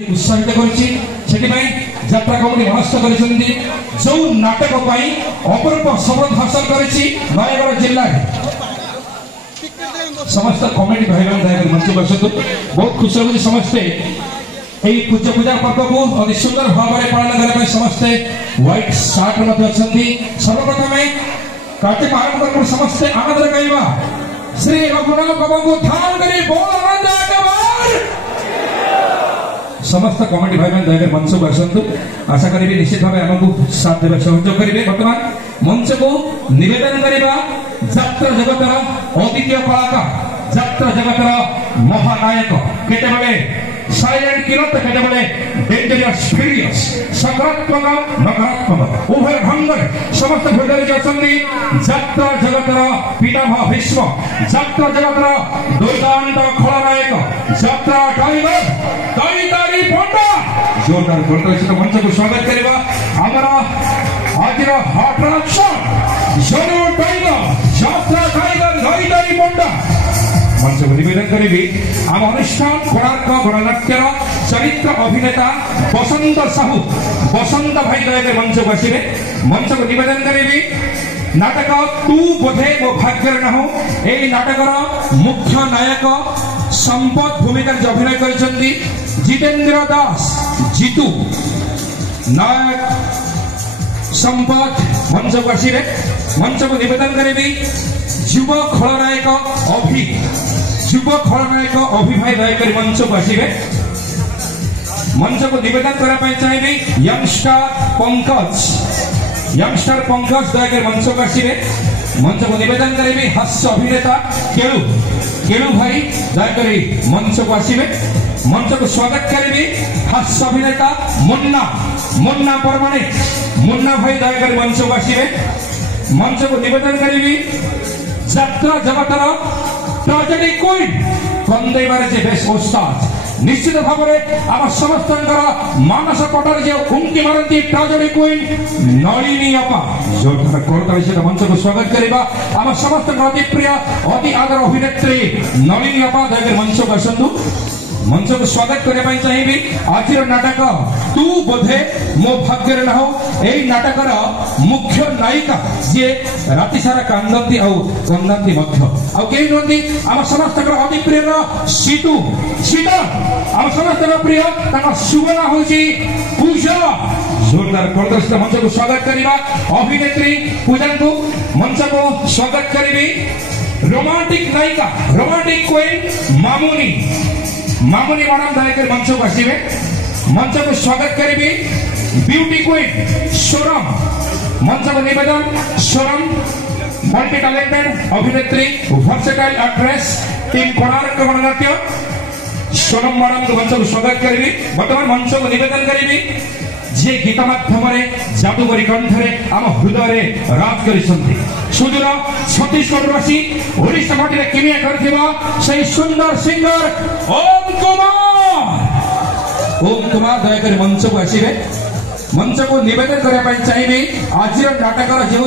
उत्साहित यात्रा कमिटी मनस्थ कर जो नाटक अपरूप सफलता हासिल कर नयगढ़ जिले समस्त कमिटी भाई बहन मंच बस बहुत खुशी लगे समस्ते पूजा पूजा पर्व को अति सुंदर भाव में पालन करने समस्ते व्हाइट सार्ट सर्वप्रथम कार्तिक आरंभ कर समस्ते आनंद गाइबा श्री रघुनाथ बाबा को ध्यान करी बोल आनंद समस्त कमिटी भाई बहन दया मंच को आसतु आशा करी निश्चित भाव आमको साथ देवा सहयोग करेंगे। बर्तमान मंच को निवेदन करवा यात्रा जगतर अद्वितीय कलाकार यात्रा जगतर महानायक केतेबेले साइलेंट किलत केतेबेले डेंजरियस फीरियस सकारात्मक नकारात्मक उभय ढंग समस्त भूटान यात्रा जगतर पितामह भीष्म यात्रा जगतर दुर्दांत खलनायक यात्रा टाइगर दैतारी पंडा जोरदार गणतंत्र मंच को स्वागत करवा हमारा आज हॉट अट्रैक्शन जोनो टाइगर यात्रा टाइगर दैतारी पंडा मंच को निवेदन करी आम अनुष्ठान कोणार्क गणनाट्यर चरित्र अभिनेता बसंत साहू बसंत भाई दया मंच को आसवे मंच को निवेदन करी नाटक तू बोधे मो भाग्य न हो यही नाटकर मुख्य नायक संपद भूमिका अभिनय कर जितेंद्र दास जीतू नायक संपद मंच को आसवे मंच को निवेदन करी युव खलनायक अभि भाई दयाकोरी मंच को आसवे मंच को निवेदन करने चाहिए यंगस्टर पंकज दयाकोरी मंच को आसवे मंच को निवेदन करी हास्य अभिनेता केलू भाई दयाकोरी मंच को आसवे मंच को स्वागत करी हास्य अभिनेता मुन्ना परमाणिक मुन्ना भाई दयाकोरी मंच को आसवे मंच को निवेदन करी यात्रा जगतर ट्रेजेडी क्वीन कंदेबारे जे बेस ओस्ताद निश्चित भाव में आम समस्त मानस पटर जो उंकी मारती ट्रेजेडी क्वीन नलिनी अपा जोरदार करताली मंच को स्वागत करवा आम समस्त अति प्रिय अति आदर अभिनेत्री नलिनी अपा दयाकोरी मंच को आसतु मंच को स्वागत करने चाहिए आज नाटक तू बोधे मो भाग्य न हो यही नाटकर मुख्य नायिका जी राति सारा कांदती कंदाती कई नुहति आम समस्त अति प्रिय सीतू आम समस्त प्रिय शुभ ना हूँ पूजा जोरदार प्रदर्शित मंच को स्वागत करवा अभिनेत्री पूजा को मंच को स्वागत करी रोमांटिक नायिका रोमांटिक क्वीन मामुनी मैडम दयाकोरी मंच को आसवे मंच को स्वागत करी ब्यूटी क्वीन सोरम मंच को निवेदन सोरम मल्टी टैलेंटेड अभिनेत्री versatile actress team Konark Gananatya Sonam madam को मंच को स्वागत करी बर्तमान मंच को निवेदन करी जे गीत माध्यम जादूगरी कंठरे आम हृदय राज कर सुदूर छत्तीसगढ़वासी ओडिशा माटी किमिया कर सुंदर सिंगर ओम कुमार दयाकोरी मंच को आसवे मंच को निवेदन करने चाहिए आज नाटकर जो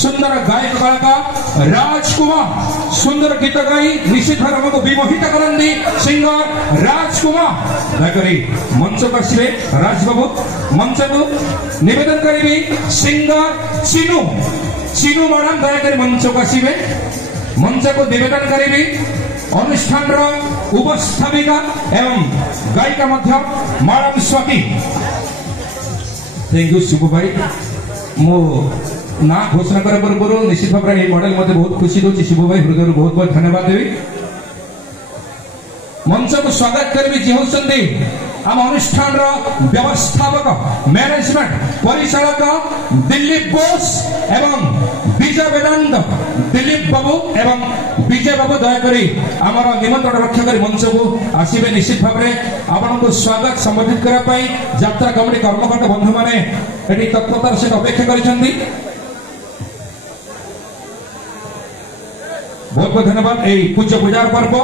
सुंदर गायक कलाकार राजकुमार सुंदर गीत गाई निश्चित भाव हमको विमोहित करती सिंगर राजकुमार दयाकोरी मंच को आसवे राजबाबू मंच को निवेदन करी सिंगर चिनू मैडम दयाकोरी मंच को आसवे मंच को निवेदन करी अनुष्ठान उपस्थापिका एवं गायिका मैडम स्वाति थैंक यू शुभ भाई मो ना घोषणा कर पूर्व निश्चित भाव में मॉडल मत बहुत खुशी दूसरी शुभ भाई हृदय बहुत बहुत धन्यवाद देवी मंच को स्वागत करी जी होती आम अनुष्ठान व्यवस्थापक मैनेजमेंट परिचालक दिलीप बोस एवं विजय वेदांत दिलीप बाबू एवं विजय बाबू दयाकोरी आमर निमंत्रण रक्षा कर मंच को आसवे निश्चित भाव में आपको स्वागत संबोधित करने यात्रा कमिटी कर्मकर्ता बंधु मैंने तत्परतार सहित अपेक्षा कर बहुत बहुत धन्यवाद यही पूज्य पूजार पर्व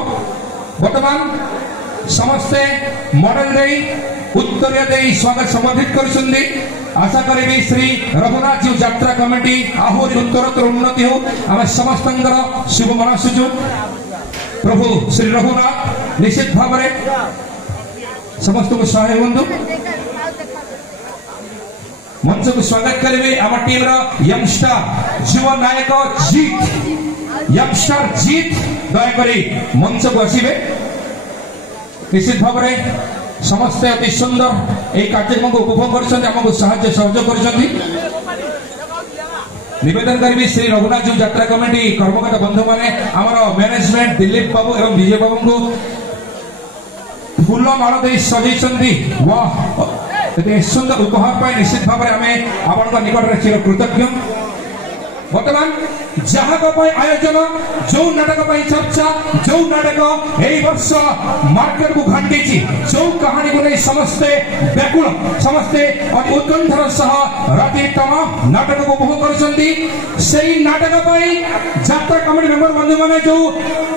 वर्तमान समस्ते मॉडल दे उत्तर दे स्वागत संबोधित कर आशा करी श्री रघुनाथ जी यात्रा कमिटी आहरी उत्तरोत्तर उन्नति हो आम समस्त शुभ मनासुचु प्रभु श्री रघुनाथ निश्चित भाव समस्त को सहाय बंधु मंच को स्वागत करेंगे आम टीम यंगस्टर युव नायक जीत यंगस्टर जीत दयाकोरी मंच को आसवे निश्चित भाव में समस्ते अति सुंदर यह कार्यक्रम को उपभोग करमको साहाय्य सहयोग कर निवेदन करी श्री रघुनाथ जीव यात्रा कमिटी कर्मकर्ता बंधु मैंने आमर मैनेजमेंट दिलीप बाबू एवं विजय बाबू को फूल माल दे सजई सुंदर उपहार पाई निश्चित भाव में आम आपण निकट में चिर कृतज्ञ बर्तमान जहाँ आयोजन जो नाटक चर्चा जो नाटक यही वर्ष मार्केट को घाटी जो कहानी को नहीं समस्ते व्याकुल समस्ते उत्कंठार सह राति तमाम नाटक को उपभोग कर नाटक यात्रा कमिटी मेंबर बंधु मैंने जो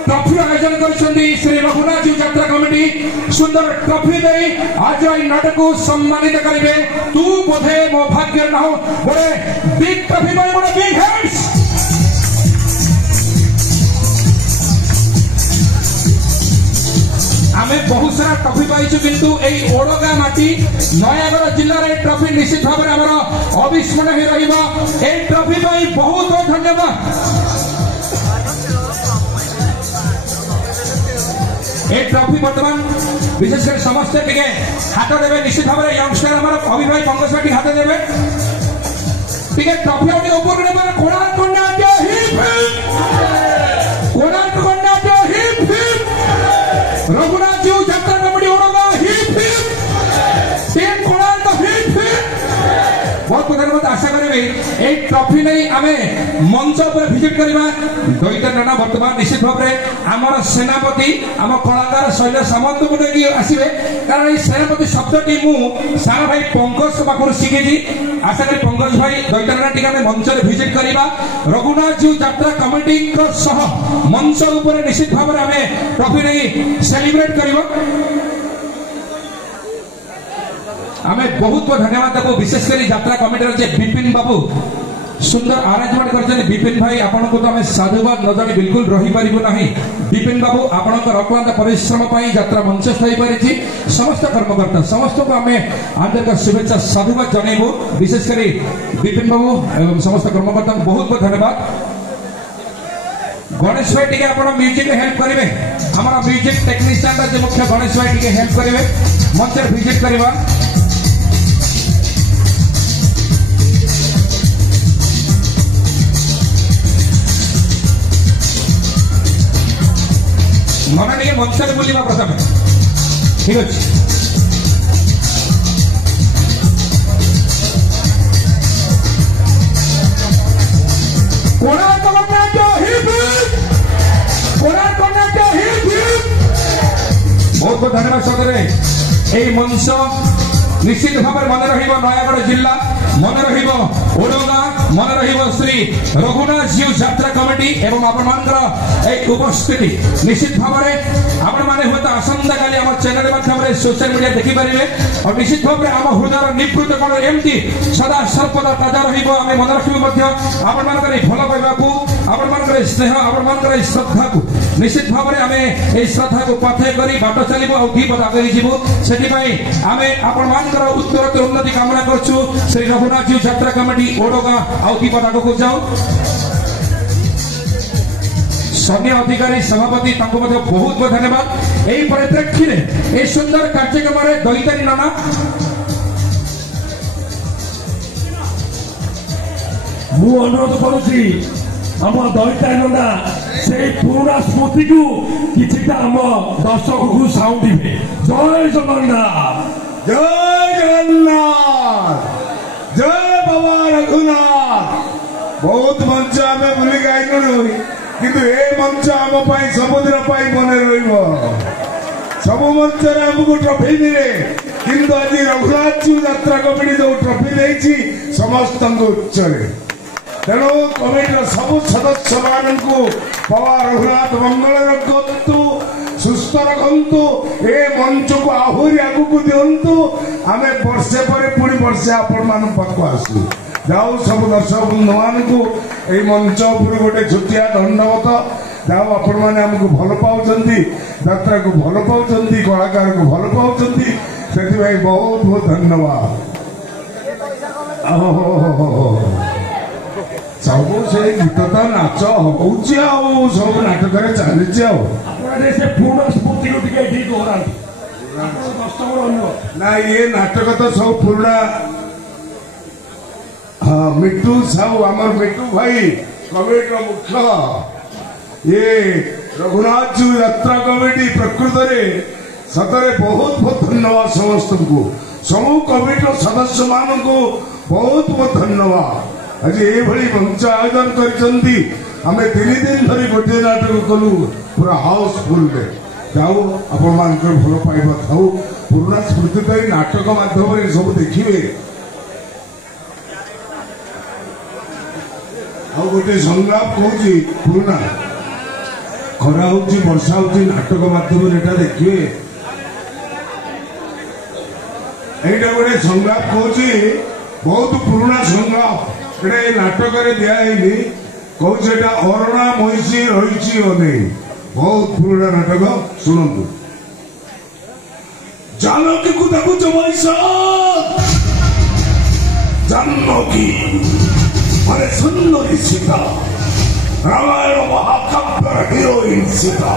ट्रॉफी आयोजन कर श्री रघुनाथ जी यात्रा कमिटी सुंदर ट्रॉफी दे आज नाटक को सम्मानित करेंगे तू बोधे मो भाग्य न हो बड़े बिग ट्रॉफी बड़े बिग हैंड्स आमे बहुत सारा ट्रॉफी पाइछु किंतु एई ओडगा माटी नयागढ़ जिल्ला रे ट्रॉफी निश्चित भाव में हमर अविस्मरणीय रहिबा ए ट्रॉफी पाई बहुत बहुत धन्यवाद ए ट्रॉफी वर्तमान विशेषकर समस्त टिके हाथ देवे निश्चित भाव में यंगस्टर हमर अभिभाई पंकज भाई हाथ देवे टिके ट्रॉफी आउट ऊपर ने माने कोणार्क कन्या के हिप कोणार्क कन्या के हिप रघुनाथ जी यात्रा कमिटी ओडगा हिप टीम कोणार्क हिप बहुत धन्यवाद आशा करेंगे ए ट्रॉफी नहीं आमे मंच पर विजिट करबा दैत्य नाना वर्तमान निश्चित भाव में आमर सेनापति आम कलाकार शैल सामंत को लेके आसवे कारण ये सेनापति शब्दटी मु सारा भाई पंकज पाखर शिखी आशा करी पंकज भाई दैत्य नाना टी मंच में विजिट करबा रघुनाथ जी यात्रा कमिटी सह मंच ऊपर निश्चित भाव में आमे ट्रॉफी नहीं सेलिब्रेट करबा आमे बहुत बहुत धन्यवाद देबो विशेषकर यात्रा कमिटी जे विपिन बाबू सुंदर अरेंजमेंट करछन विपिन भाई आपन को तो हमें साधुवाद न जानी बिल्कुल रही परिबो नहीं विपिन बाबू आपन को अक्लांत परिश्रम पाई यात्रा मंच स्थायी परिछि समस्त कर्मकर्ता समस्त को हमें आंतरिक शुभेच्छा साधुवाद जणैबो विशेषकर विपिन बाबू एवं समस्त कर्मकर्ता को बहुत बहुत धन्यवाद गणेश भाई टिके आपण म्यूजिक हेल्प करिवे हमारा म्यूजिक टेक्नीशियन जे मुख्य गणेश भाई टिके हेल्प करिवे मंच विजिट करबा मन टे मंच बुलवा प्रथम ठीक अच्छे बहुत बहुत धन्यवाद सदरे यही मंच निश्चित भाव में मन नयागढ़ जिला मन ओडगा मन श्री रघुनाथ जीव यात्रा कमिटी एवं आपणकर उपस्थिति निश्चित भाव में आपण मैंने हूँ आसंता काली आम चैनल माध्यम सोशल मीडिया देखिपारे और निश्चित भाव में आम हृदय निवृत्त कौन एमती सदा सर्वदा ताजा रहा मन रखी भल पाइबा आपण स्नेह आपण श्रद्धा को निश्चित भाव में आम श्रद्धा को पाथय कर बाट चलू आ दी पद आगे जीवु से आम आपण उत्तरोत्तर उन्नति कामना करूँ श्री रघुनाथ जी यात्रा कमिटी ओडगा आउ दी पद आगे जाऊ सन्य अधिकारी सभापति बहुत बहुत धन्यवाद यही परिप्रेक्षी में यह सुंदर कार्यक्रम दैतारी नाना मु अनुरोध करुची आम दैतारी नाना से पुराना स्मृति को किछिटा आम दर्शक को साउंडिबे जय जगन्नाथ जय जगन्नाथ जय बाबा रघुनाथ बहुत मंच आम बुली गाइलु किंतु ए मंच आम सबुदिन मन सब मंच आमको ट्रॉफी मिले किंतु आज रघुनाथ जी यात्रा कमिटी जो ट्रॉफी देती समस्त उच्च तेणु कमिटर सब सदस्य मान बाबा रघुनाथ मंगल रखु सुस्थ रखु ए मंच को आहरी आगू दिंतु आम वर्षे पर पुणी वर्षे आपण मान पाक आसू जाओ सब दर्शक बंधु मान मंच उपर गोटे छुटिया दंडवत जाओ आपण मैंने आमको भल पाँच यात्रा को भल पाँच कलाकार को भल पाँच से बहुत बहुत धन्यवाद। सब से गीत तो नाच हो सब नाटक चली से पूर्ण स्फूर्ति को दोहरा ना ये नाटक तो सब पुराना। हाँ मिट्टू साहू आमर मिट्टू भाई कमिटी मुख्य ये रघुनाथ जी यात्रा कमिटी प्रकृत में सतरे बहुत बहुत धन्यवाद समस्त को सब कमिटी सदस्य मान को बहुत बहुत धन्यवाद। आज ये मंच आयोजन करें 3 दिन धरी गोटे नाटक कलु पूरा हाउसफुल जाऊ आपण मान भल पाइबा थाऊ पुराना स्मृति तो नाटक माध्यम सब देखिए। ଆଉ ଗୋଟେ ସଂଗ୍ରାମ କହୁଛି ପୁରୁଣା ଖରା ହଉଛି ବର୍ଷା ହଉଛି ନାଟକ ମାଧ୍ୟମରେ ଏଟା ଦେଖିବେ। ଏଇଟା ଗୋଟେ ସଂଗ୍ରାମ କହୁଛି ବହୁତ ପୁରୁଣା ସଂଗ୍ରାମ ଏଟା ଏ ନାଟକରେ ଦିଆହେଇନି କହୁଛି ଏଟା ଅରଣା ମହିଷୀ ରହିଛି ଅନେଇ ବହୁତ ପୁରୁଣା ନାଟକ ଶୁଣନ୍ତୁ। ଜାନକୀକୁ ଦେଖୁଛ ମହିଷ ଜାନକୀ अरे सुंदरी सीता रामायण महाकाव्य हिरोइन सीता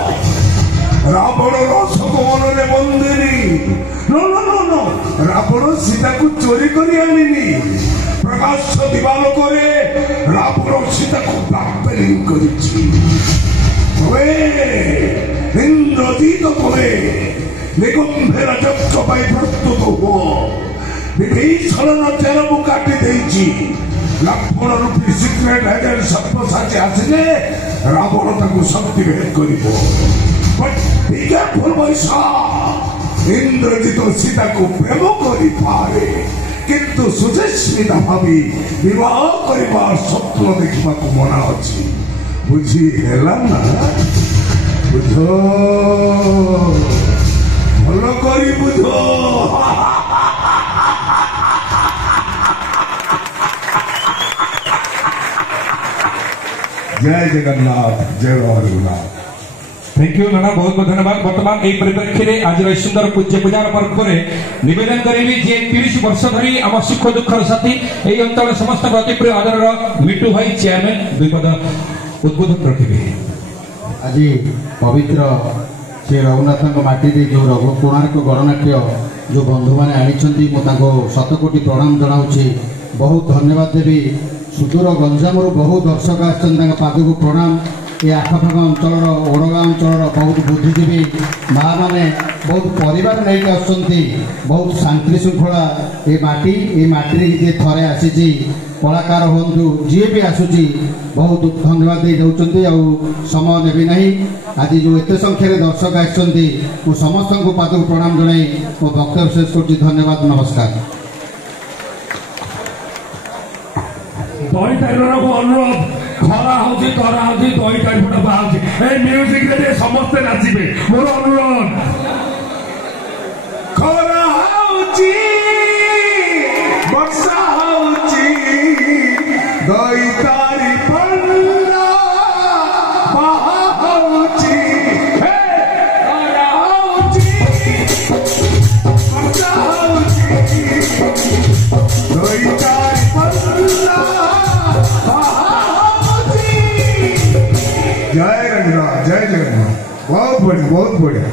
रावण रसगोन ने मंदिरी no no no no Ravan Sita को चोरी करी आनिनी प्रकाश दिवालोक रे रावण सीता को ब्लैकमेलिंग करिछि। इंद्रजीत परे निगंभीर यज्ञ पाई प्रस्तुत हो विभीषण चेर को काटी देछि। लक्ष्मण रूपी सिक्रेट एजेंट सप्तसाची आसिले रावण ताकू शक्ति भेद करिबो। बट बी केयरफुल महीषा इंद्रजित सीता को प्रेम करि पारे किंतु सुजेस्मिता भावी विवाह करिबार स्वप्न देखिबा को मना अछि। बुझी हेला ना बुझो भलो करी बुझो। जय जगन्नाथ जय रघुनाथ। थैंक यू नाना बहुत बहुत धन्यवाद। वर्तमान यही परिप्रेक्षी में आज सुंदर पूज्य पूजार पर्व निवेदन करी जे 30 वर्ष धरी आम सुख दुखर साथी यही अंचल समस्त अतिप्रिय आदर मिट्टू भाई चेयरमैन 2 पद उद्बोधन रखिए। आज पवित्र श्री रघुनाथ माटी जो रघु कोणार्क गणनाट्य जो बंधु मैंने आनी शतकोटी प्रणाम जनाऊँगी बहुत धन्यवाद देवी। सुदूर गंजाम बहुत दर्शक आदक प्रणाम ये आखपाख अंचल ओडगाँ अंचल बहुत बुद्धिजीवी माँ मैंने बहुत परिवार नहीं आसुँच बहुत शांति श्रृंखला ये माटी जी थे आसी कलाकार हूँ जी भी आसूची बहुत धन्यवाद दे समय नेबी ना। आज जो एत संख्यार दर्शक आसुँच समस्त को पादक प्रणाम जन मो वक्तव्य शेष कर धन्यवाद नमस्कार। दही टाइम को अनुरोध खरा होची तरा होची दही टाइम बाहर म्यूजिक रे समस्ते नाचिबे मोर अनुरोध। खरा होची वर्षा होची दही तारी पल्ला बाहा होची खरा होची वर्षा होची दही तारी पल्ला जय रघुनाथ जय जगन्नाथ। बहुत बढ़िया बहुत बढ़िया।